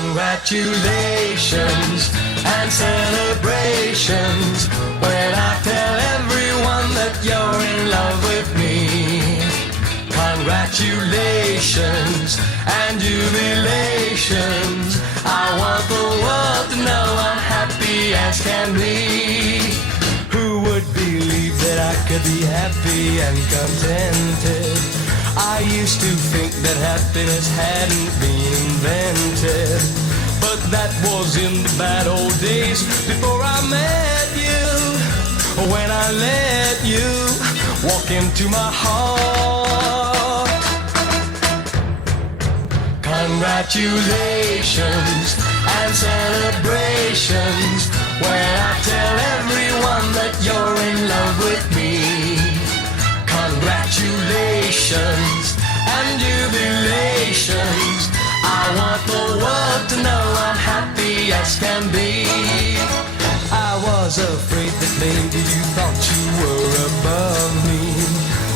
Congratulations and celebrations when I tell everyone that you're in love with me. Congratulations and jubilations. I want the world to know I'm happy as can be. Who would believe that I could be happy and contented? I used to think that happiness hadn't been invented, but that was in the bad old days before I met you. When I let you walk into my heart. Congratulations and celebrations when I tell everyone that you're in love with me. Congratulations and jubilations. I want the world to know I'm happy as can be. I was afraid that maybe you thought you were above me,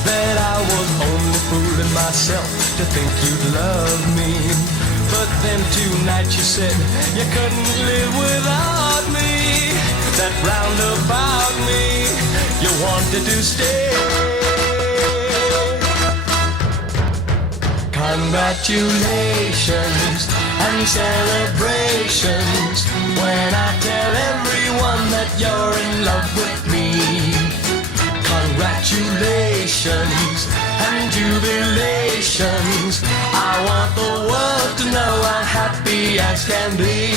that I was only fooling myself to think you'd love me. But then tonight you said you couldn't live without me, that round about me you wanted to stay. Congratulations and celebrations when I tell everyone that you're in love with me. Congratulations and jubilations. I want the world to know I'm happy as can be.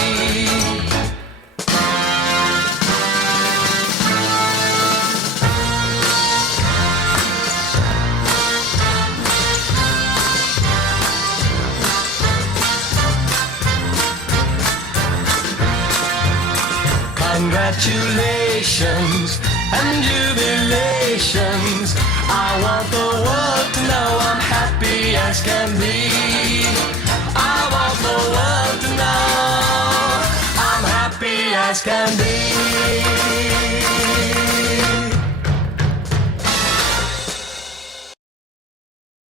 Congratulations and jubilations. I want the world to know I'm happy as can be. I want the world to know I'm happy as can be.